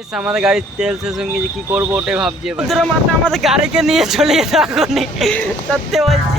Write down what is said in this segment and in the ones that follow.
আমাদের গাড়ির তেল শেষ হয়ে গেছে, কি করবো ওটাই ভাবছি। বন্ধুরা মাত্র আমাদের গাড়িকে নিয়ে চলে যেতে এখনই, সত্যি বলছি।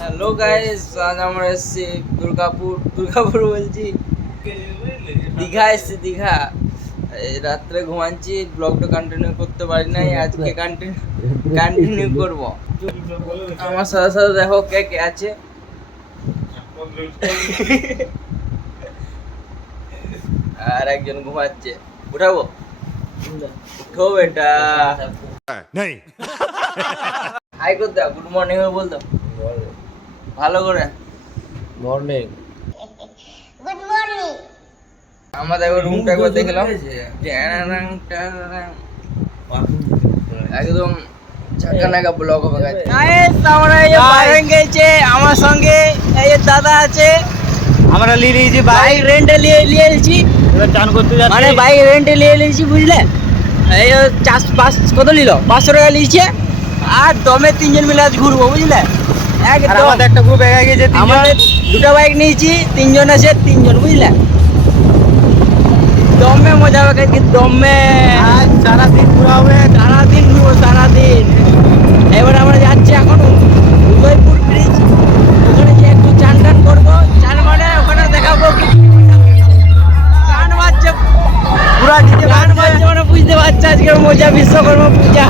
হ্যালো গাইস, আজ আমরা এসেছি দুর্গাপুর বলছি, দীঘা এসেছি। দীঘা রাত্রে ঘুমাচ্ছি, ব্লগটা কন্টিনিউ করতে পারি নাই, আজকে কন্টিনিউ করব। আমার সাথে সাথে দেখো কে কে আছে। আর একজন ঘুমাচ্ছে, উঠাবো? উঠো বেটা। হাই করতে, গুড মর্নিং বলতো ভালো করে। মর্নিং। Good morning. আমাদের রুমটা একবার দেখলাম, একদম ঝাঁকানাকা ব্লক হবে। গাইস আমরা এই বাইরে গেছে, আমার সঙ্গে এই যে দাদা আছে। আমরা নিয়ে নিয়েছি বাইক রেন্টে নিয়েছি, চান করতে যাচ্ছি। মানে বাইক রেন্টে নিয়েছি, বুঝলে? এই পাঁচ কত নিল, 500 টাকা নিয়েছে। আর দমে তিনজন মিলে আজ ঘুরবো, বুঝলে? আমাদের একটা গ্রুপ এগিয়ে গেছে, আমাদের দুটো বাইক নিয়েছি, তিনজন আছে, তিনজন, বুঝলে? দমে মজা হবে, কিন্তু দমে সারাদিন ঘুরা হবে। সারাদিন ঘুরবো, সারাদিন। এবার আমরা যাচ্ছি এখন উদয়পুর ব্রিজ, ওখানে যে একটু চান টান করবো। চান মানে ওখানে দেখাবো কি গান বাজছে, পুরা দিতে গান বাজছে, মানে বুঝতে পারছে আজকের মজা, বিশ্বকর্মা পূজা।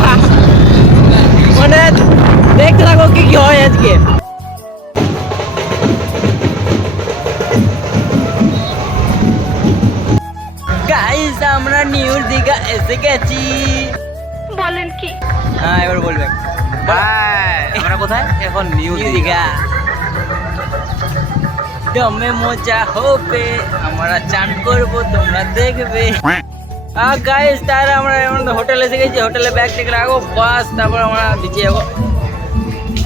মানে দেখতে থাকো কি কি হয় আজকে। গাইস আমরা নিউ দীঘা এসে গেছি। বলেন কি? হ্যাঁ এবার বলবেন। আমরা কোথায় এখন? নিউ দীঘা। দমে মজা হবে, আমরা চান করবো, তোমরা দেখবে। গাইস তাহলে আমরা হোটেল এসে গেছি, হোটেলে ব্যাগ টেক রাখবো, বাস তারপর আমরা বিচে যাবো,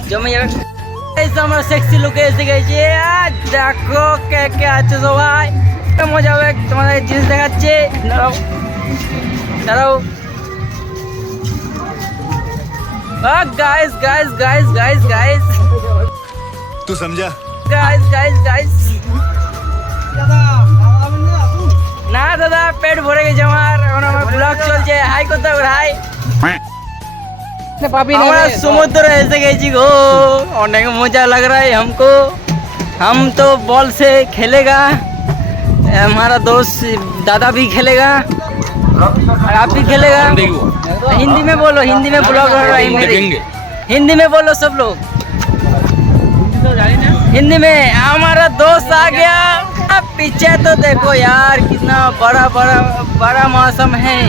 জমে যাবে। আমরা সেক্সি লুকে এসে গেছি। আর দেখো কে কে আছে সবাই, মজা হবে। তোমাদের জিনিস দেখাচ্ছে, দাঁড়াও দাঁড়াও। Guys guys guys guys guys तू समझा? গাইস গাইস গাইস না দাদা, পেট ভরে গেছে আমার, এখন আমার ব্লগ চলছে। হাই করতে হবে, হাই। আমরা সমুদ্রে এসে গেছি गो, অনেক মজা लग रहा है हमको। हम तो बॉल से खेलेगा, हमारा दोस्त दादा भी खेलेगा, और आप भी खेलेगा। हिंदी में बोलो, हिंदी में ब्लॉग हो रहा है, हिंदी में बोलो सब लोग, हिंदी में। हमारा दोस्त आ गया। अब पीछे तो देखो यार, कितना बड़ा बड़ा बड़ा मौसम है,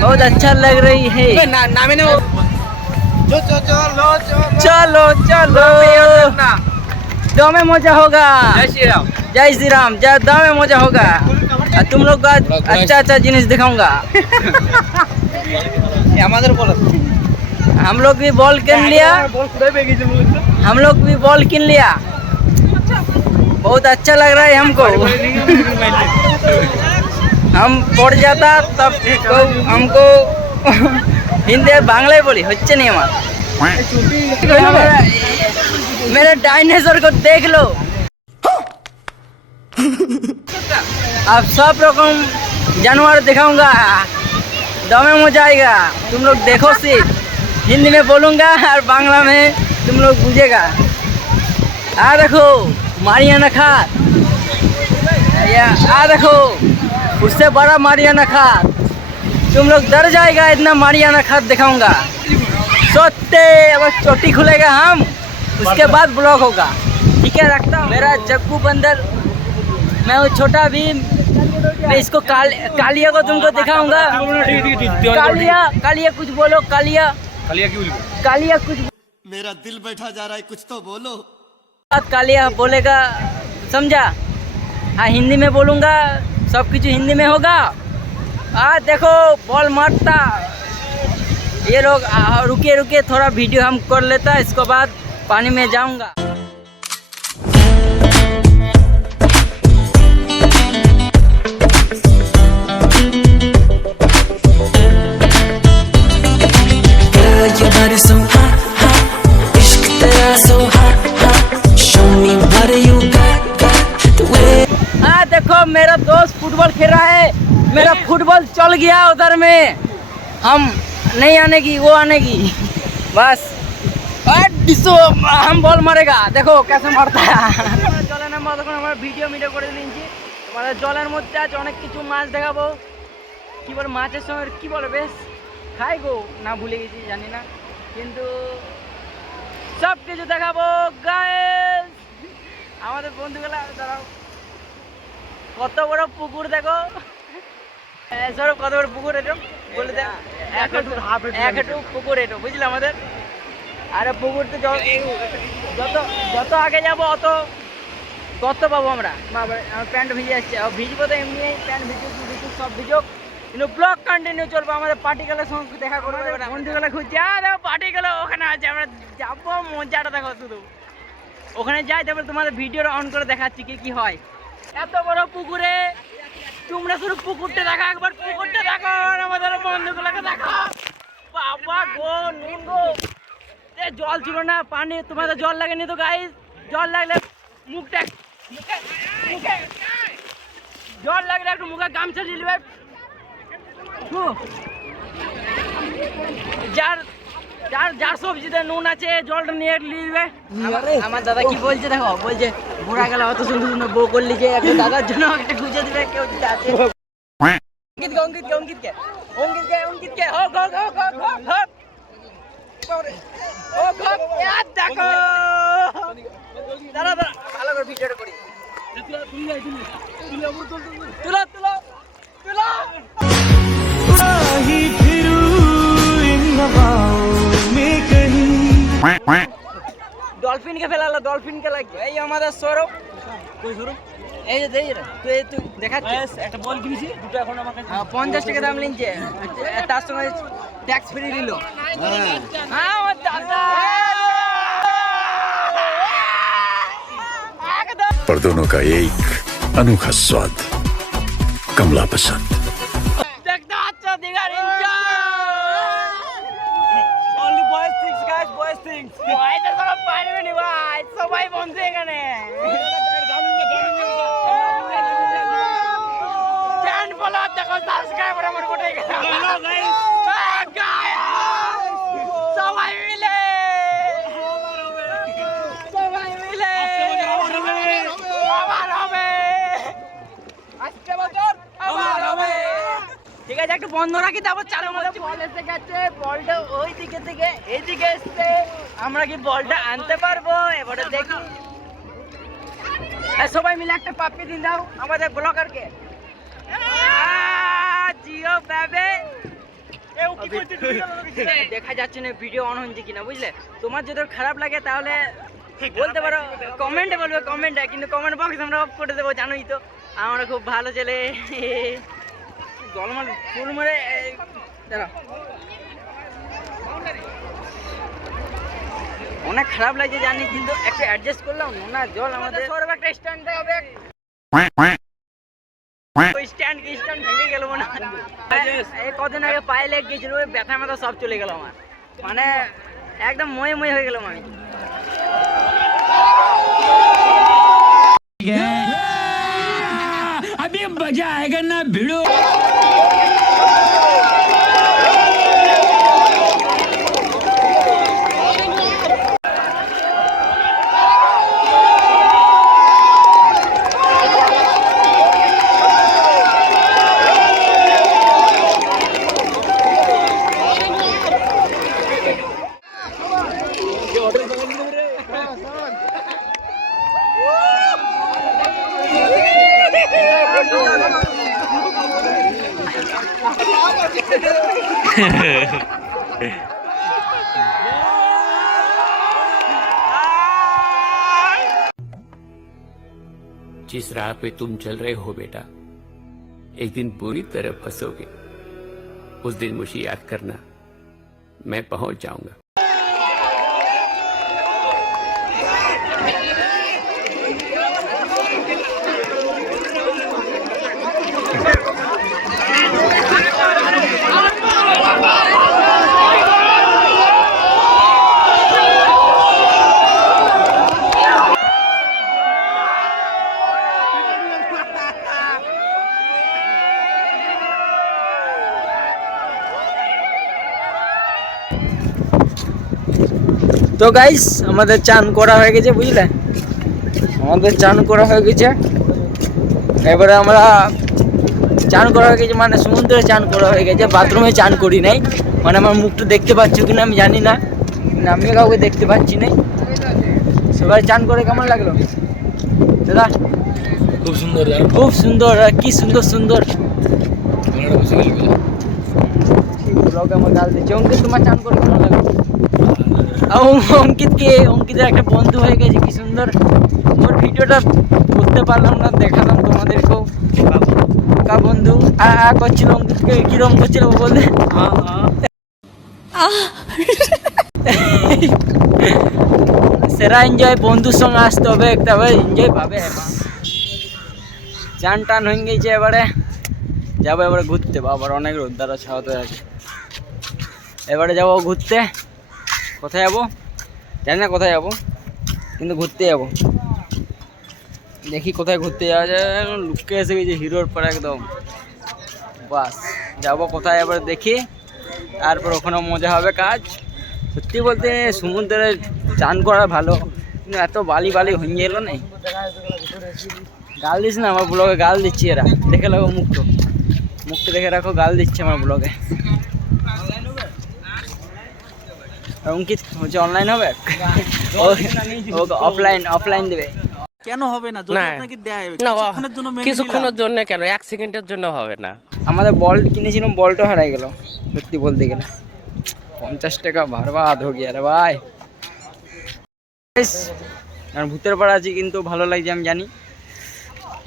बहुत अच्छा लग रही है। चलो चलो, दमे मजा होगा। जय श्री राम। जय श्री राम। दमे मजा होगा, और तुम लोग का अच्छा अच्छा जिनिस दिखाऊंगा। हम लोग भी बॉल किन लिया, हम लोग भी बॉल किन लिया, बहुत अच्छा लग रहा है हमको। हम पड़ जाता तब तो हमको हिंदी बांग्ला बोली होच्छे नहीं हमारा। मेरे डायनासोर को देख लो। अब सब रकम जानवर दिखाऊंगा, दमे मजा आएगा। तुम लोग देखो, सिर्फ हिंदी में बोलूंगा और बांग्ला में तुम लोग बुझेगा। आ देखो मारियाना खात, आ देखो उससे बड़ा मारियाना खात, तुम लोग डर जाएगा, इतना मारियाना खात दिखाऊंगा। सोते अब चोटी खुलेगा हम, उसके बाद ब्लॉग होगा, ठीक है? रखता हूँ। मेरा जग्गू बंदर, मैं हूँ छोटा भीम। मैं इसको कालिया को तुमको दिखाऊंगा। कालिया कालिया कुछ बोलो, कालिया कालिया कुछ। मेरा दिल बैठा जा रहा है, कुछ तो बोलो। कालिया बोलेगा, समझा? हाँ हिंदी में बोलूँगा, सब कुछ हिंदी में होगा। देखो बॉल मारता ये लोग। रुके रुके थोड़ा वीडियो हम कर लेता, इसके बाद पानी में जाऊँगा। Your body so hot, hot. Ishq tera so hot, hot. Show me what you got the way. देखो मेरा दोस्त फुटबॉल खेल रहा है, मेरा फुटबॉल चल गया उधर में। हम नहीं आने की, वो आने की बस। हम बॉल मारेगा, देखो कैसे मारता है। জলের নাম তখন আমরা ভিডিও করে নিয়েছি। তোমাদের জলের মধ্যে আজ অনেক কিছু মাছ দেখাবো। কি বলে মাছের সঙ্গে কি বলে বেশ খাই গো, না ভুলে গেছি জানি না, কিন্তু সব কিছু দেখাবো গাইস। আমাদের বন্ধুগুলা দাঁড়াও, কত বড় পুকুর দেখো। সৌরভ কত বড় পুকুর এটা বলে দেখ। এক হাঁটু পুকুর এটা, বুঝলে আমাদের। আরে পুকুর তো যত যত আগে যাবো অত কত পাবো আমরা। আমার প্যান্ট ভিজে যাচ্ছে, ভিজবো তো এমনি, প্যান্ট ভিজুক সব ভিজুক, কিন্তু ব্লগ কন্টিনিউ চলবে। আমাদের পার্টিগুলোর সঙ্গে দেখা করবো, বন্ধুগুলো খুঁজছে। দেখো পার্টিগুলো ওখানে আছে, আমরা যাবো, মজাটা দেখো শুধু। ওখানে যাই, তারপরে তোমাদের ভিডিওটা অন করে দেখাচ্ছি কি কি হয়। এত বড় পুকুরে তোমরা শুধু পুকুরটা দেখো, একবার পুকুরটা দেখো, আর আমাদের বন্ধুগুলোকে দেখো। বাবা গো, নুন গো, জল ছিল না, পানি। তোমাদের জল লাগেনি তো গাইস? জল লাগলে মুখটা জল লাগলে একটু মুখে গামছা দিয়ে নেবে। যার যার যার সবজিতে নুন আছে জলটা নিয়ে নিবে। আমার দাদা কি বলছে দেখো, বলছে বুড়া গেলে অত সুন্দর সুন্দর বউ করলি যে একটা দাদার জন্য একটা খুঁজে দিবে কেউ যদি আছে। অঙ্কিতকে হোক হোক হোক হোক হোক হোক ও হোক, দেখো দাঁড়া দাঁড়া, ভালো করে ভিডিওটা করি। তুলো তুলো তুলো। ডলফিনকে ফেলালো, ডলফিনকে লাগবে। এই আমাদের সৌরভ, কই সৌরভ? এই যে তুই দেখাচ্ছিস একটা বল কিনেছি, দুটো এখন আমার কাছে 50 টাকা দাম নিচ্ছে, তার সঙ্গে ট্যাক্স ফ্রি দিল। হ্যাঁ আমার দাদা। पर दोनों का एक अनोखा स्वाद, कमला पसंद। দেখতে আচ্ছা দিগার only boys things guys, boys things। এটা সব পারবে না ভাই, সবাই বন্ধু এখানে। চ্যানেল ফলো দেখো, সাবস্ক্রাইবার আমার কোটাই গেল। হ্যালো গাইস, সবাই মিলে আবার হবে, আজকে বছর আবার হবে। ঠিক আছে, একটু বন্ধ রাখি, তারপর চালু করছি। বল এসে গেছে, বলটা ওই দিকে থেকে এইদিকে এসছে। আমরা কি বলটা আনতে পারবো? এবারে দেখি। সবাই মিলে একটা পাপ্পি দিন দাও আমাদের ব্লগারকে। জিও বাবে দেখা যাচ্ছে না ভিডিও অন হচ্ছে কিনা, বুঝলে? তোমার যদি খারাপ লাগে তাহলে বলতে পারো, কমেন্টে বলবে, কমেন্টে। কিন্তু কমেন্ট বক্স আমরা অফ করে দেবো, জানোই তো আমরা খুব ভালো ছেলে। জলমাল ফুল মারে দাঁড়া, অনেক খারাপ লাগছে জানি, কিন্তু একটু অ্যাডজাস্ট করলাম না। জল আমাদের সরব একটা স্ট্যান্ড হবে, ওই স্ট্যান্ড কি স্ট্যান্ড ভেঙে গেল মনে হয়। এই কদিন আগে পায়ে লেগে গেছিল, ওই ব্যথা ম্যাথা সব চলে গেল আমার, মানে একদম ময়ে ময়ে হয়ে গেলাম আমি। अभी मजा आएगा ना भिड़ो। जिस राह पे तुम चल रहे हो बेटा, एक दिन पूरी तरह फंसोगे। उस दिन मुझे याद करना, मैं पहुंच जाऊंगा। তো গাইস আমাদের চান করা হয়ে গেছে, বুঝলে, আমাদের চান করা হয়ে গেছে। এবারে আমরা চান করা হয়ে গেছে মানে সমুদ্রে চান করা হয়ে গেছে, বাথরুমে চান করি নাই। মানে আমার মুখটা দেখতে পাচ্ছ কিনা আমি জানি না, আমিও কাউকে দেখতে পাচ্ছি না। সবাই চান করে কেমন লাগলো দাদা? খুব সুন্দর, খুব সুন্দর, আর কি সুন্দর সুন্দর ব্লগে আমার গাল দিচ্ছে। অঙ্কিত, তোমার চান করে কেমন লাগলো? অঙ্কিতের একটা বন্ধু হয়ে গেছে, কি সুন্দর। ওর ভিডিওটা করতে পারলাম না, দেখালাম তোমাদেরকেও। কা বন্ধু করছিল, অঙ্কিতকে কিরম করছিল বলতে, সেরা এনজয় বন্ধুর সঙ্গে আসতে হবে, একটা এনজয় পাবে। চান টান হয়ে গেছে, এবারে যাবো এবারে ঘুরতে। বাবার অনেক রোদ্দার ছাওয়াতে আছে। এবারে যাবো ঘুরতে। কোথায় যাবো জানি না, কোথায় যাবো, কিন্তু ঘুরতে যাবো। দেখি কোথায় ঘুরতে যাওয়া যায়। লুকে এসে গেছে হিরোর পর একদম। বাস যাবো কোথায় এবার দেখি, তারপর ওখানে মজা হবে কাজ। সত্যি বলতে সমুদ্রে চান করা ভালো, কিন্তু এত বালি বালি হয়ে গেল নেই। গাল দিস না, আমার ব্লগে গাল দিচ্ছি এরা, দেখে লাগো মুখটা, মুখটা দেখে রাখো, গাল দিচ্ছে আমার ব্লগে। অঙ্কিত হচ্ছে অনলাইন হবে, অফলাইন দেবে। কেন হবে না? না, কিছুক্ষণের জন্য কেন, 1 সেকেন্ডের জন্য হবে না। আমাদের বল কিনেছিলাম, বলটা হারাই গেল। সত্যি বলতে গেলে 50 টাকা বরবাদ হয়ে গিয়া রে ভাই। আমি ভূতের পাড়া আছি, কিন্তু ভালো লাগছে আমি জানি।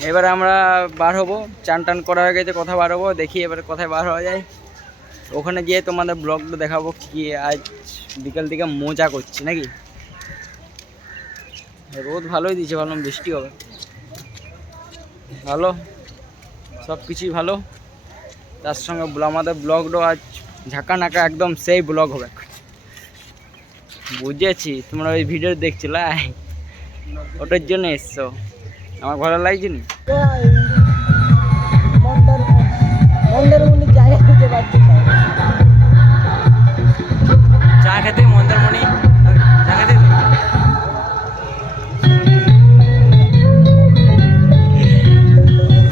এবারে আমরা বার হবো, চান টান করা হয়ে গেছে, কোথায় বার হবো দেখি এবারে কোথায় বার হওয়া যায়। ওখানে গিয়ে তোমাদের ব্লগটা দেখাবো কি আজ বিকাল থেকে মজা করছি নাকি। রোদ ভালোই দিয়েছে, ভাবলাম বৃষ্টি হবে। ভালো, সব কিছুই ভালো। তার সঙ্গে আমাদের ব্লগটাও আজ ঝাঁকা নাকা একদম সেই ব্লগ হবে। বুঝেছি তোমরা ওই ভিডিও দেখছিলে, ওটার জন্য এসছো। আমার ভালো লাগছে নি। চা খেতে মন্দারমণি, চা খেতে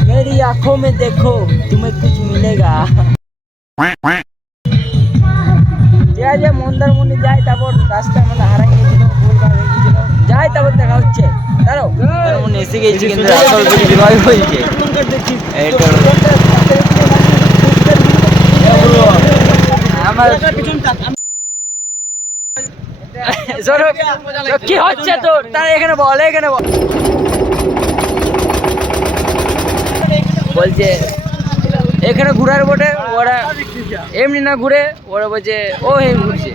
मेरी आंखों में देखो तुम्हें कुछ मिलेगा। যে মন্দারমণি যাই, তারপর রাস্তায় মানে হারাই গেছিল, যাই তারপর দেখা হচ্ছে। দাঁড়াও, মন্দারমণি এসে গেছি, কিন্তু আসল বিজয় হয়েছে। আমার কি হচ্ছে তোর? তারা এখানে বল, এখানে বল। বলছে এখানে ঘুরার বটে, ওরা এমনি না ঘুরে, ওরা বলছে ও হে ঘুরছে।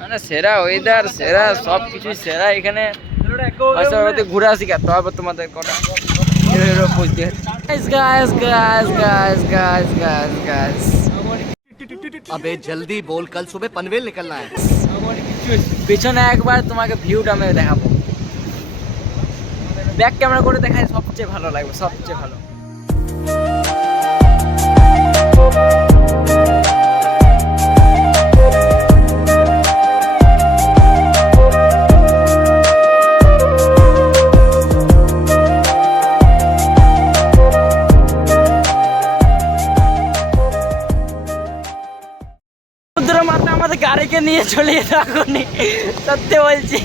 মানে সেরা ওয়েদার, সেরা সব কিছুই সেরা এখানে। ঘুরে আসি কে, তারপর তোমাদের কটা अबे जल्दी बोल, कल सुबह पनवेल निकलना है। পিছনে একবার তোমাকে ভিউটা আমি দেখাবো, ব্যাক ক্যামেরা করে দেখায়, সবচেয়ে ভালো লাগবে, সবচেয়ে ভালো। আমাদের গাড়িকে নিয়ে চলে যেতে এখনই, সত্যি বলছি।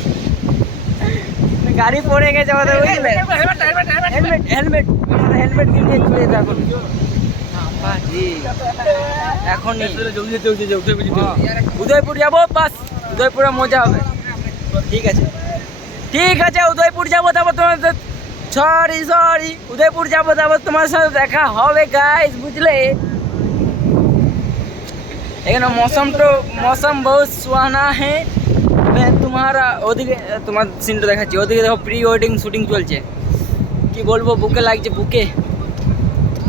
গাড়ি পড়ে গেছে আমাদের, বুঝলে, হেলমেট নিয়ে চলে যেতে এখনই। উদয়পুর যাবো, বাস উদয়পুরে মজা হবে। ঠিক আছে, ঠিক আছে উদয়পুর যাবো, তারপর তোমার সরি উদয়পুর যাবো, তারপর তোমার সাথে দেখা হবে গাইস, বুঝলে। এখানে মৌসম বহুত সুহানা है। मैं तुम्हारा ওদিকে তোমার সিনটা দেখাচ্ছি, ওদিকে দেখো প্রি ওয়েডিং শুটিং চলছে। কি বলবো, বুকে লাগছে,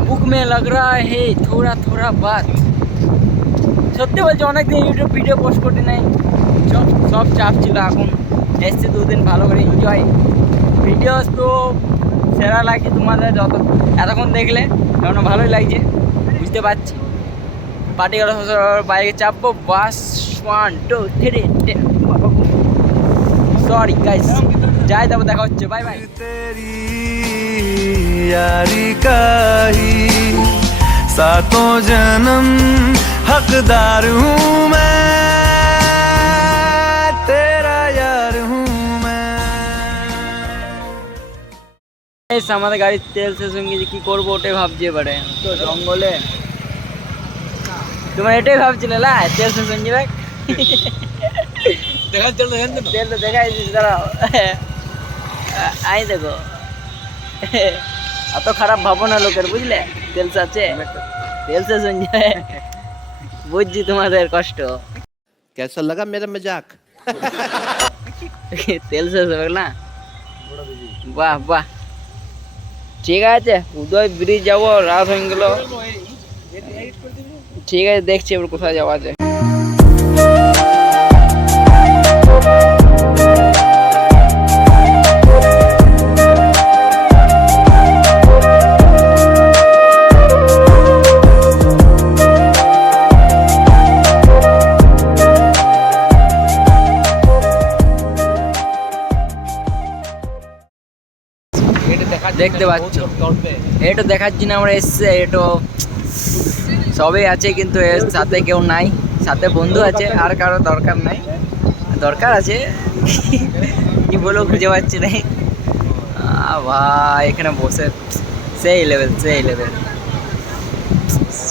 বুক মে লাগ রা হে থোড়া থোড়া বাত। সত্যি বলছি অনেকদিন ইউটিউব ভিডিও পোস্ট করতে নাই, সব চাপ ছিল। এখন এসছে 2 দিন ভালো করে এনজয়। ভিডিওস তো সেরা লাগছে তোমাদের যত এতক্ষণ দেখলে, কারণ ভালোই লাগছে, বুঝতে পারছি। পার্টি করার বাইকে চাপবো, বাস 1 2 3 সরি গাইস, যাই তারপর দেখা হচ্ছে, বাই বাই। यारी का ही सातों जन्म हकदार हूँ मैं, तेरा यार हूँ मैं। আমাদের গাড়ির তেল শেষ হয়ে গেছে, কি করবো ওটাই ভাবছি এবারে। তো জঙ্গলে তোমার এটাই ভাবছিলে না, তেল শেষ হয়ে যাবে। তেল তো দেখাইছিস, দাঁড়াও আই দেখো। এত খারাপ ভাবো না লোকের, বুঝলে। তেল আছে, তেল শেষ হয়ে যাবে, বুঝছি তোমাদের কষ্ট। कैसा लगा मेरा मजाक? তেল শেষ হবে না, বাহ ঠিক আছে। উদয় ব্রিজ যাবো, রাত হয়ে গেল। ঠিক আছে, দেখছি এবার কোথায় যাওয়া যায়। দেখতে পাচ্ছ, এটা দেখাচ্ছি না আমরা এসছে, এটা সবই আছে কিন্তু এর সাথে কেউ নাই, সাথে বন্ধু আছে, আর কারো দরকার নাই। দরকার আছে কি বলবো খুঁজে পাচ্ছি না। ভাই এখানে বসে সেই লেভেল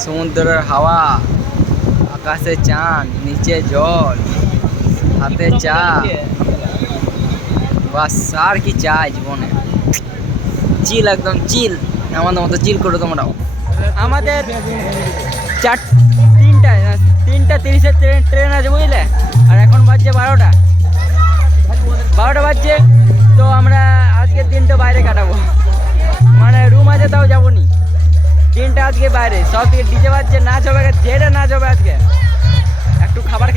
সমুদ্রের হাওয়া, আকাশে চাঁদ, নিচে জল, হাতে চা, বাস আর কি চাই জীবনে। চিল, একদম চিল, আমাদের মতো চিল করো তোমরাও। আমাদের 3:30-এর ট্রেন আছে, বুঝলে। আর এখন বাজছে 12টা বাজছে। তো আমরা আজকের দিনটা বাইরে কাটাবো, মানে রুম আছে তাও যাবো নি। দিনটা আজকে বাইরে, সব থেকে ডিজে বাজছে, নাচ হবে, ঝেড়ে নাচ হবে আজকে। একটু খাবার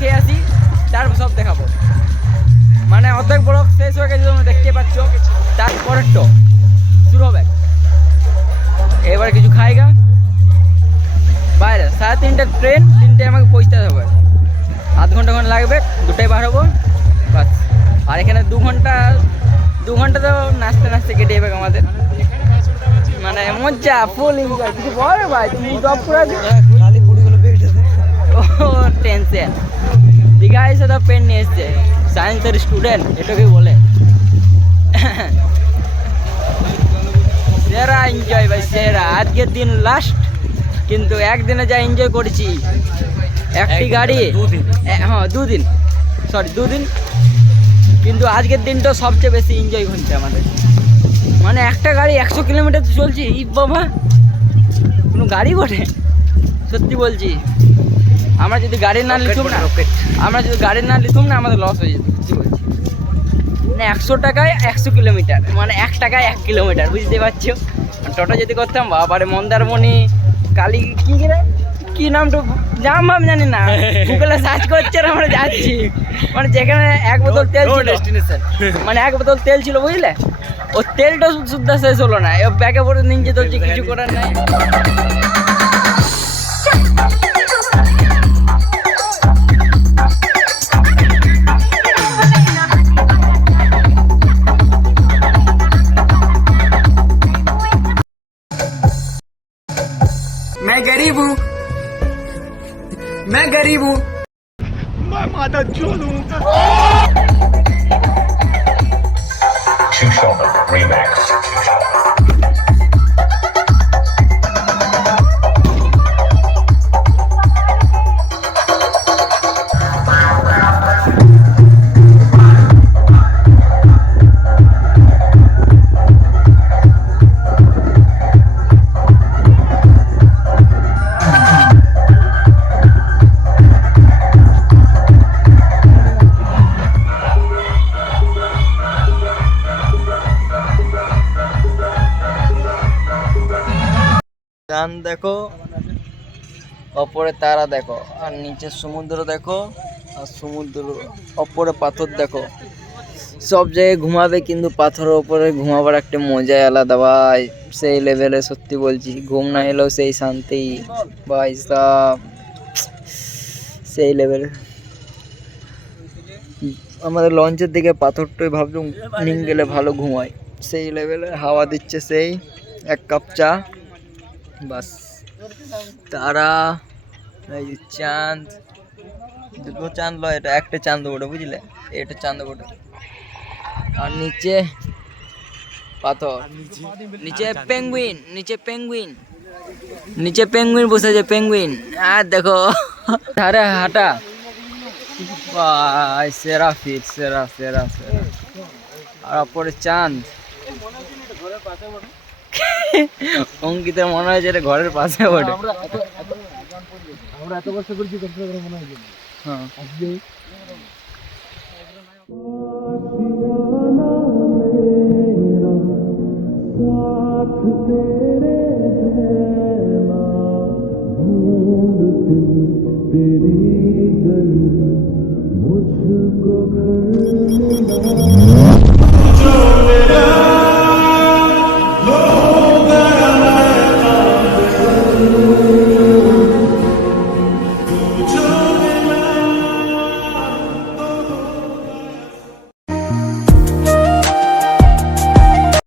খেয়ে আসি, তারপর সব দেখাবো। মানে অর্ধেক ব্লগ শেষ হয়ে গেছে, তোমরা দেখতে পাচ্ছ। তারপরের তো শুরু হবে, এবার কিছু খাইগা বাইরে। 3:30 ট্রেন, 3টায় আমাকে পৌঁছতে হবে, আধ ঘন্টা লাগবে, 2টায় বার হবো বাস। আর এখানে 2 ঘন্টা তো নাচতে কেটে যাবে আমাদের, মানে মজা ফুল এনজয়। কিছু বল ভাই, তুমি টপ করে ও টেনশন। দীঘা এসে তো পেন নিয়ে এসছে, সায়েন্সের স্টুডেন্ট এটাকে বলে। সেরা এনজয় ভাই, সেরা। আজকের দিন লাস্ট, কিন্তু একদিনে যা এনজয় করেছি, একটি গাড়ি, হ্যাঁ 2 দিন, কিন্তু আজকের দিনটা সবচেয়ে বেশি এনজয় হচ্ছে আমাদের। মানে একটা গাড়ি 100 কিলোমিটার চলছে, ই বাবা, কোনো গাড়ি বটে, সত্যি বলছি। আমরা যদি গাড়ি না লিখুম না, আমাদের লস হয়ে যেত, সত্যি বলছি। মানে 100 টাকায় 100 কিলোমিটার, মানে 1 টাকায় 1 কিলোমিটার, বুঝতে পারছো। টোটো যদি করতাম, বাবারে মন্দারমণি, কালী কি নামটা জানি না, গুগলে সার্চ করছে আর আমরা যাচ্ছি। মানে যেখানে 1 বোতল তেল ছিল, মানে 1 বোতল তেল ছিল, বুঝলে। ও তেলটা শুদ্ধ শেষ হলো না, ব্যাগে পরে নিয়ে যেতে হচ্ছে, কিছু করার নাই। मैं गरीब हूँ, मैं माता चोदूं। চাঁদ দেখো, ওপরে তারা দেখো, আর নিচে সমুদ্র দেখো, আর সমুদ্র ওপরে পাথর দেখো। সব জায়গায় ঘুমাবে কিন্তু পাথরের ওপরে ঘুমাবার একটা মজাই আলাদা ভাই, সেই লেভেলে সত্যি বলছি। ঘুম না এলেও সেই শান্তি ভাই সব সেই লেভেলে। আমাদের লঞ্চের দিকে পাথরটাই ভাবলাম নিম গেলে ভালো ঘুমায়, সেই লেভেলে হাওয়া দিচ্ছে, সেই এক কাপ চা বাস। তারা, এই যে চাঁদ, দুটো চাঁদ লয়, এটা একটা চাঁদ ওটা বুঝলে, এটা চাঁদ ওটা। আর নিচে পাথর, নিচে পেঙ্গুইন, নিচে পেঙ্গুইন, নিচে পেঙ্গুইন বসেছে, পেঙ্গুইন। আর দেখো ধারে হাঁটা ভাই, সেরা ফিট, সেরা সেরা সেরা। আর ওপরে চাঁদ, অঙ্কিতের মনে হয় যেটা ঘরের পাশে ওঠে। আমরা এত কষ্ট করছি, মনে হয় হ্যাঁ। तेरी